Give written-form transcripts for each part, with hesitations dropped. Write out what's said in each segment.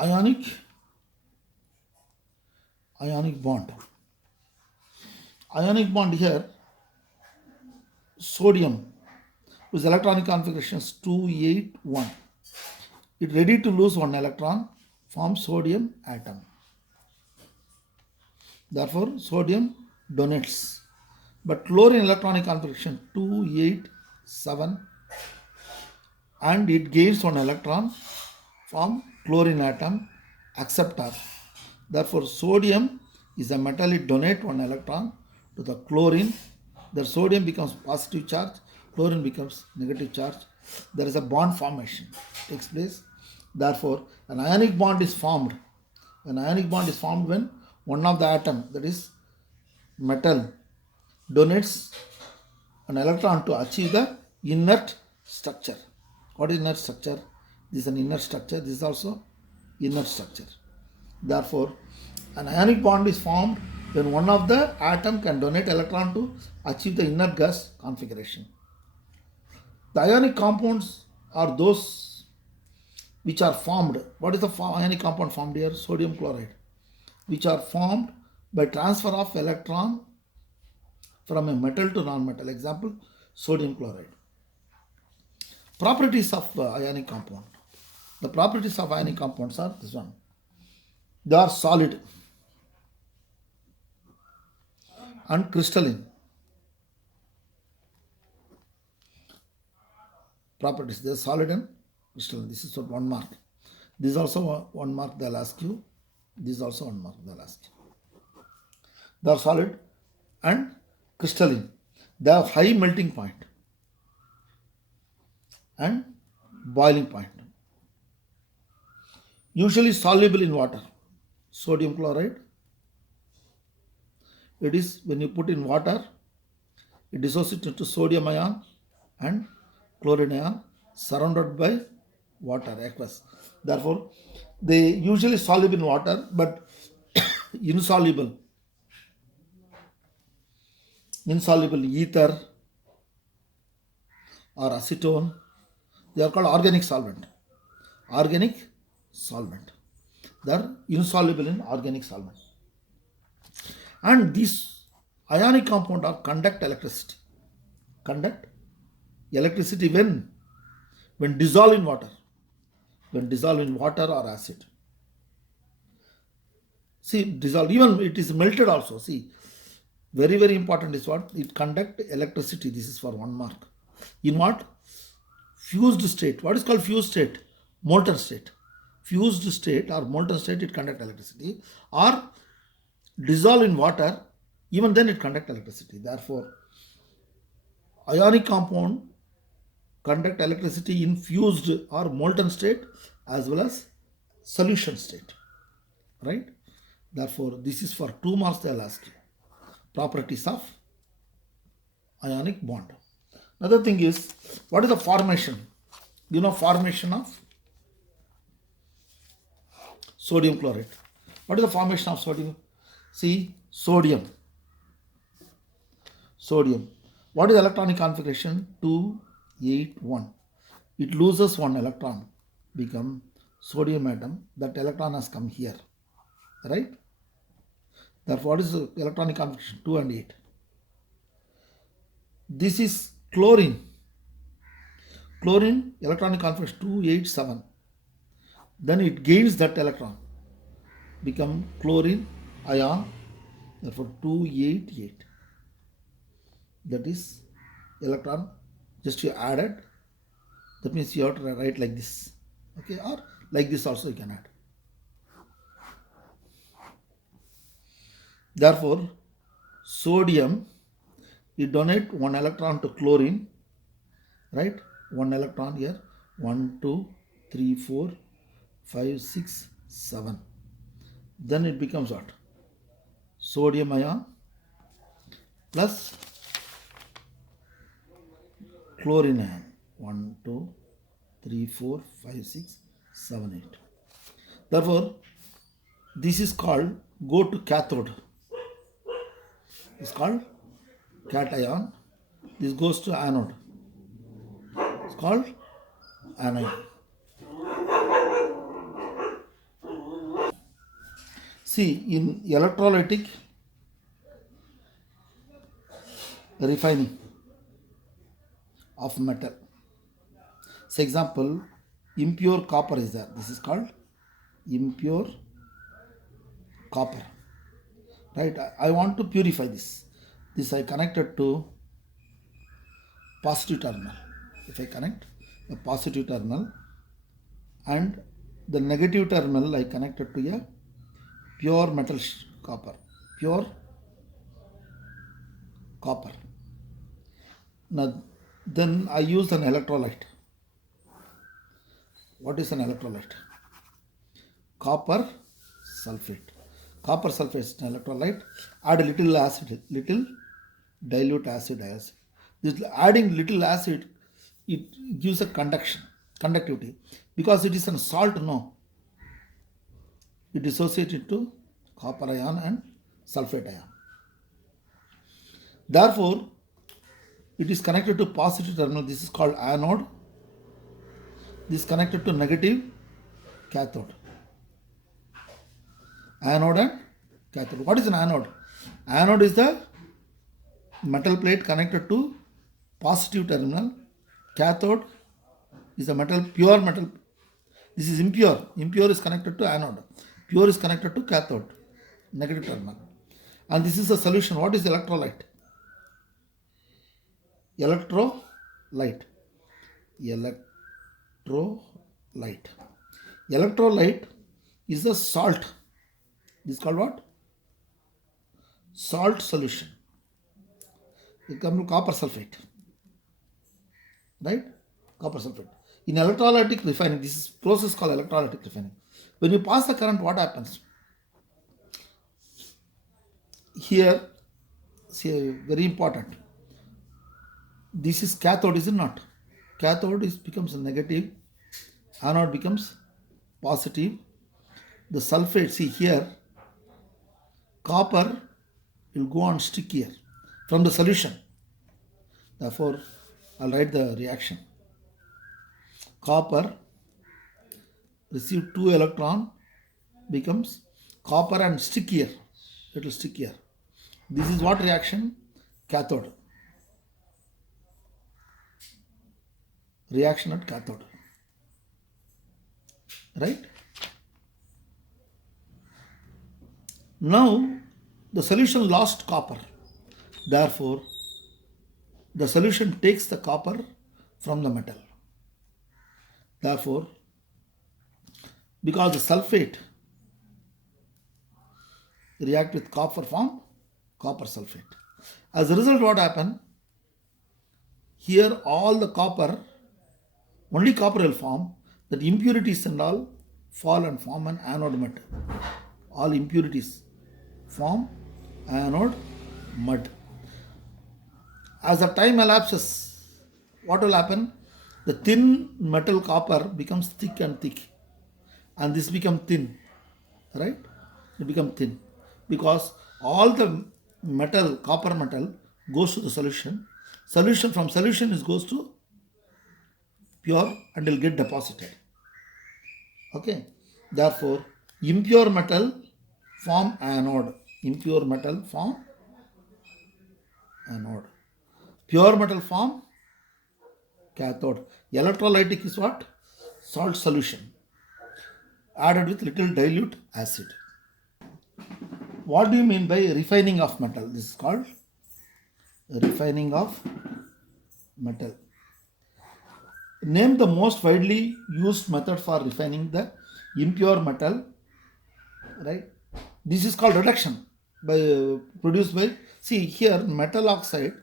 ionic bond. Ionic bond here, sodium, whose electronic configuration is 281. It ready to lose one electron, forms sodium atom. Therefore, sodium donates. But chlorine electronic configuration 287, and it gains one electron, form chlorine atom, acceptor. Therefore, sodium is a metal, it donates one electron to the chlorine. The sodium becomes positive charge, chlorine becomes negative charge. There is a bond formation takes place. Therefore, an ionic bond is formed. An ionic bond is formed when one of the atom, that is metal, donates an electron to achieve the inert structure. What is inert structure? This is an inert structure. This is also inert structure. Therefore, an ionic bond is formed when one of the atom can donate electron to achieve the inert gas configuration. The ionic compounds are those which are formed. What is the ionic compound formed here? Sodium chloride, which are formed by transfer of electron from a metal to non-metal. Example, sodium chloride. Properties of ionic compound. The properties of ionic compounds are this one. They are solid and crystalline. Properties, they are solid and crystalline. This is what 1 mark. This is also 1 mark they will ask you. This is also 1 mark they will ask you. They are solid and crystalline. They have high melting point and boiling point. Usually soluble in water. Sodium chloride, it is when you put in water, it dissociates into sodium ion and chlorine ion surrounded by water, aqueous. Therefore, they usually soluble in water but insoluble ether or acetone. They are called organic solvent. Organic solvent. They are insoluble in organic solvent. And these ionic compound are conduct electricity. Conduct electricity when dissolved in water. When dissolved in water or acid. See, dissolved, even it is melted also. See, very, very important is what? It conduct electricity. This is for 1 mark. In what? Fused state. What is called fused state? Molten state. Fused state or molten state, it conduct electricity. Or dissolved in water, even then it conduct electricity. Therefore, ionic compound conduct electricity in fused or molten state as well as solution state. Right? Therefore, this is for 2 marks they will ask you. Properties of ionic bond. Another thing is, what is the formation? You know formation of sodium chloride. What is the formation of sodium? See, sodium. What is electronic configuration? 281. It loses one electron, become sodium atom. That electron has come here. Right? Therefore, what is the electronic configuration? 2 and 8. This is chlorine. Chlorine electronic configuration 287. Then it gains that electron, become chlorine ion. Therefore, 288. That is electron just you added. That means you have to write like this. Okay, or like this also you can add. Therefore, sodium, you donate 1 electron to chlorine, right? 1 electron here, 1, 2, 3, 4, 5, 6, 7. Then it becomes what? Sodium ion plus chlorine ion. 1, 2, 3, 4, 5, 6, 7, 8. Therefore, this is called go to cathode. It's called cation. This goes to anode. It's called anode. See, in electrolytic refining of metal, say example, impure copper is there. This is called impure copper, right? I want to purify this. This I connected to positive terminal. If I connect a positive terminal and the negative terminal I connected to a pure metal copper, pure copper. Now then I use an electrolyte. What is an electrolyte? Copper sulfate. Copper sulfate is an electrolyte. Add a little acid, little dilute acid. This adding little acid, it gives a conductivity. Because it is a salt, no. It dissociates to copper ion and sulfate ion. Therefore, it is connected to positive terminal. This is called anode. This is connected to negative cathode. Anode and cathode. What is an anode? Anode is the metal plate connected to positive terminal. Cathode is a metal, pure metal. This is impure. Impure is connected to anode. Pure is connected to cathode, negative terminal. And this is a solution. What is electrolyte? Electrolyte. Electrolyte. Electrolyte is a salt. This is called what? Salt solution. It comes to copper sulfate. Right? Copper sulfate. In electrolytic refining, this is process called electrolytic refining. When you pass the current, what happens? Here, see, very important. This is cathode, is it not? Cathode becomes negative, anode becomes positive. The sulfate, see here, copper will go on stick here from the solution. Therefore, I'll write the reaction. Copper receive 2 electron becomes copper and stick here. It will stick here. This is what reaction? Cathode. Reaction at cathode. Right? Now, the solution lost copper. Therefore, the solution takes the copper from the metal. Therefore, because the sulfate react with copper, form copper sulfate. As a result, what happened? Here all the copper, only copper will form, that impurities and all fall and form an anode mud. All impurities form anode mud. As the time elapses, what will happen? The thin metal copper becomes thick and thick, and this becomes thin, right? It becomes thin because all the metal, copper metal, goes to the solution. Solution from solution goes to pure and will get deposited. Okay. Therefore, impure metal form anode. Impure metal form anode. Pure metal form cathode. Electrolytic is what? Salt solution added with little dilute acid. What do you mean by refining of metal? This is called refining of metal. Name the most widely used method for refining the impure metal. Right? This is called reduction produced by, see here, metal oxide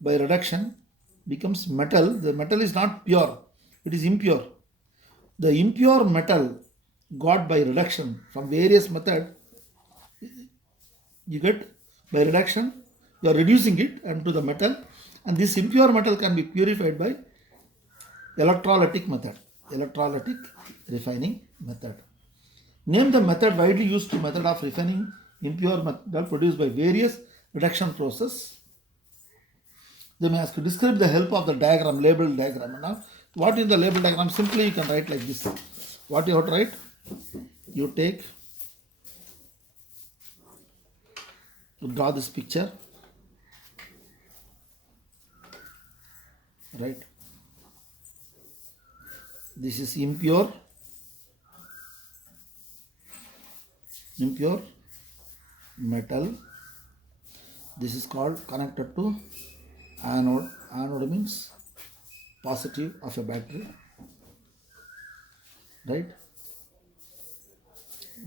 by reduction becomes metal. The metal is not pure, it is impure. The impure metal got by reduction from various method, you get by reduction, you are reducing it into the metal, and this impure metal can be purified by electrolytic method, electrolytic refining method. Name the method widely used to method of refining impure metal produced by various reduction process. They may ask you, describe the help of the diagram, label diagram. Now, what is the label diagram? Simply you can write like this. What you have to write? You take to draw this picture, right? This is impure metal. This is called connected to anode. Anode means positive of a battery, right?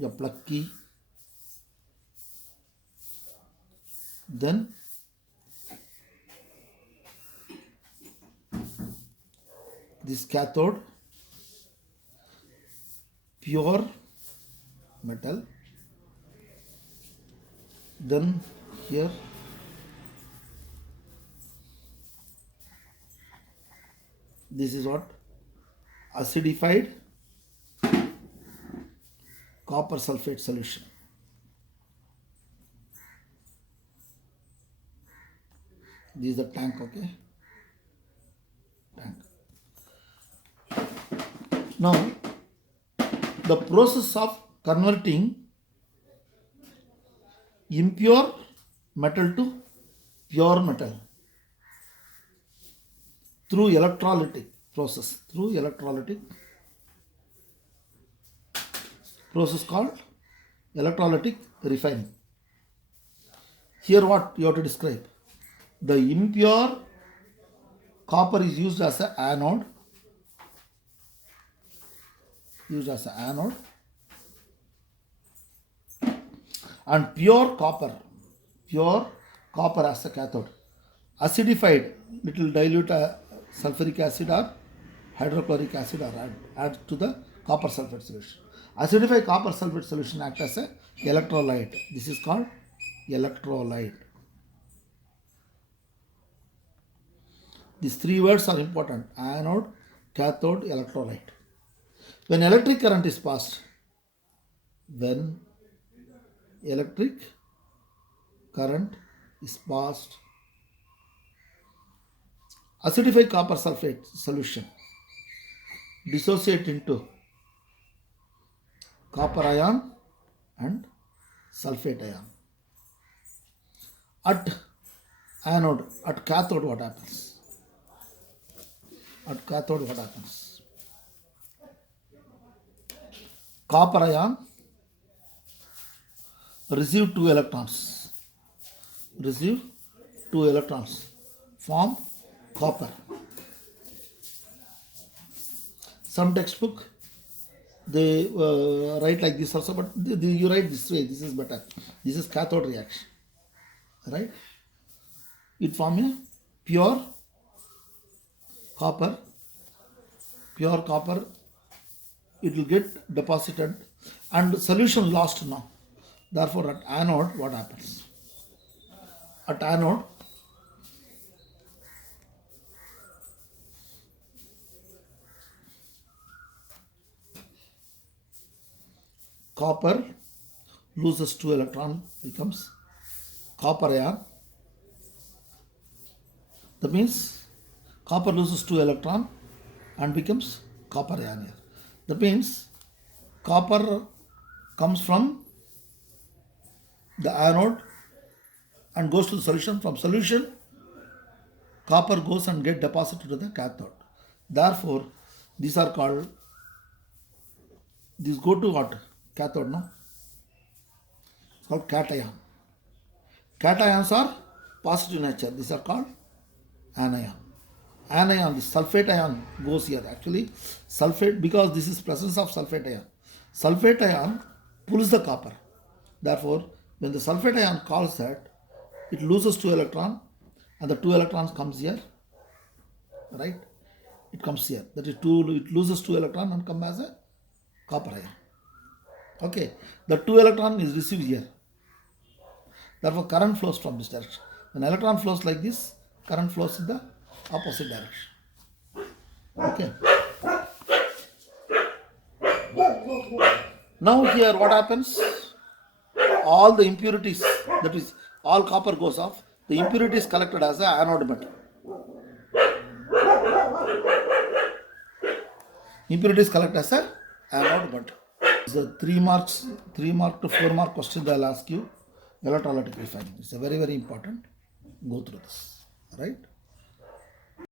A plug key. Then this cathode, pure metal. Then here this is what? Acidified copper sulfate solution. This is the tank, okay? Tank. Now, the process of converting impure metal to pure metal through electrolytic process. Through electrolytic process called electrolytic refining. Here what you have to describe? The impure copper is used as an anode. And pure copper as a cathode. Acidified, little dilute sulfuric acid or hydrochloric acid are add to the copper sulfate solution. Acidified copper sulfate solution acts as a electrolyte. This is called electrolyte. These three words are important: anode, cathode, electrolyte. When electric current is passed, acidified copper sulfate solution dissociate into copper ion and sulfate ion. At cathode what happens? Copper ion receive two electrons, form copper. Some textbook they write like this also, but you write this way. This is better. This is cathode reaction, right? It form a pure copper. It will get deposited and solution lost now. Therefore, at anode, what happens? At anode, copper loses 2 electron, becomes copper ion. That means copper loses 2 electron and becomes copper ion here. That means copper comes from the anode and goes to the solution. From solution, copper goes and get deposited to the cathode. Therefore, these go to what? Cathode, no? It's called cation. Cations are positive nature. These are called anion. Anion, the sulfate ion goes here. Actually, sulfate, because this is presence of sulfate ion. Sulfate ion pulls the copper. Therefore, when the sulfate ion calls that, it loses 2 electrons and the 2 electrons comes here, right? It comes here. That is it loses 2 electrons and comes as a copper ion. Okay, the 2 electron is received here. Therefore, current flows from this direction. When electron flows like this, current flows in the opposite direction. Okay. Now here what happens? All the impurities, that is, all copper goes off. The impurity is collected as an anode metal. Impurities collected as an anode metal. It's a 3 mark to 4 mark question they'll ask you. electrolytic refining. It's a very, very important. Go through this. Right?